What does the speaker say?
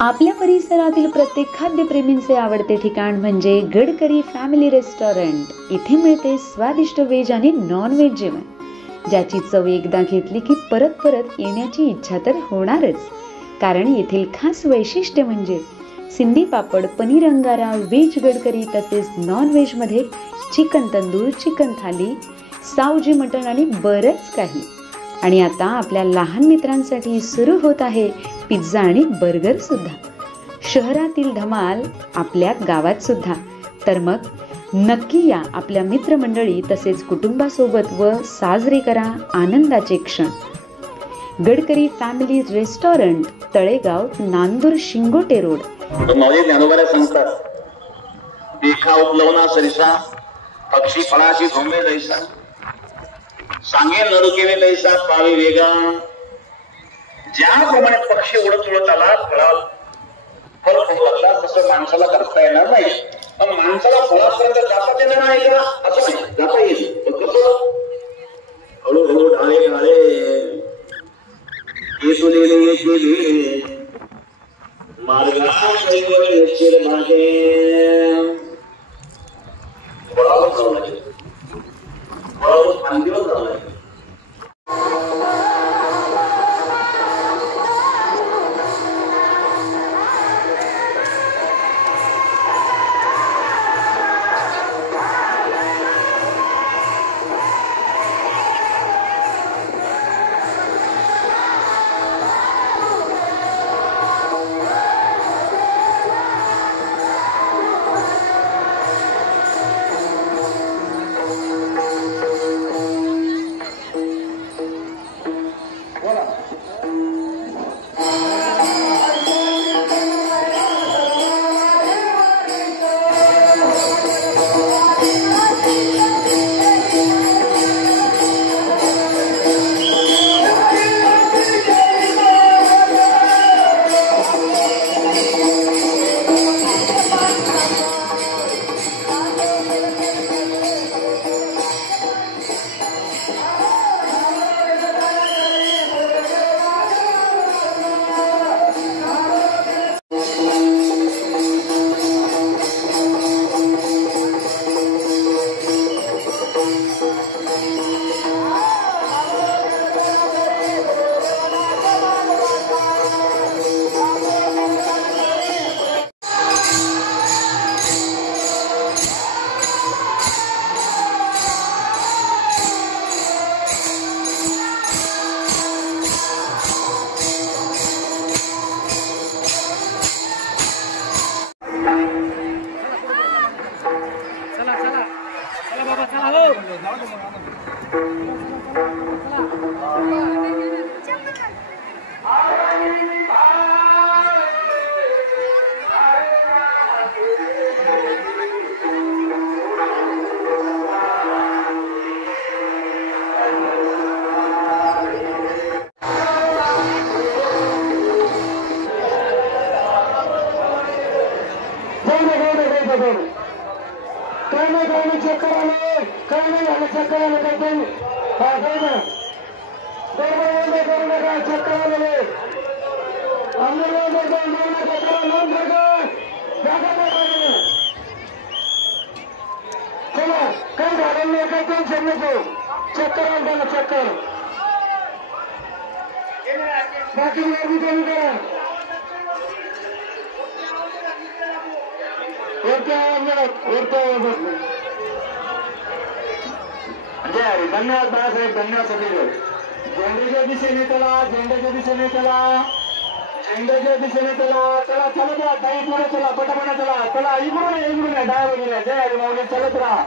आपल्या परिसरातील प्रत्येक खाद्यप्रेमींचे आवडते ठिकाण म्हणजे गडकरी फॅमिली रेस्टॉरंट। इथे मिळते स्वादिष्ट व्हेज आणि नॉन व्हेज जेवण, ज्याची चव एकदा घेतली की परत परत येण्याची इच्छा तर होणारच। कारण येथील खास वैशिष्ट्य म्हणजे सिंधी पापड, पनीर अंगारा, व्हेज गडकरी तसेच नॉन व्हेज मध्ये चिकन तंदूर, चिकन थाली, सावजी मटण आणि बरंच काही। आणि आता आपल्या लहान मित्रांसाठी सुरू होत आहे पिझ्झा आणि बर्गर सुद्धा। शहरातील धमाल आपल्या गावात सुद्धा। तर मग नक्की या आपल्या मित्रमंडळी तसेच कुटुंबासोबत व साजरे करा आनंदाचे क्षण। Gadkari family restaurant, Talegaon, Nandur, Shingote road. मौजे ज्ञानोबाला सांगतात, देखा उपलवना सरिसा, पक्षी फळाची झोंबे जैसा, सांगे नरुकेने तैसा पावी वेगान। ज्याप्रमाणे पक्षी उडत उडत आला, फळ फुलला, तसं माणसाला करता येणार नाही। पण माणसाला फळापर्यंत जाता येणार नाही का? असं नाही, जाता येईल, पण कसं? हळूहळू ढाळे ढाळे गेले मार्गात निश्चित भागे फळावर जाऊ लागेल, फळावर फांदीवर जाऊ लागेल। धन्यवाद बाळासाहेब, धन्यवाद सगळे। झेंड्याच्या दिशेने चला, झेंड्याच्या दिशेने चला, झेंड्याच्या दिशेने चला, चला चलत राहा, ताई पुढे चला, पटापटा चला, चला इकडून इकडून डाय वगैरे, जय हरी माऊली, चलत राहा।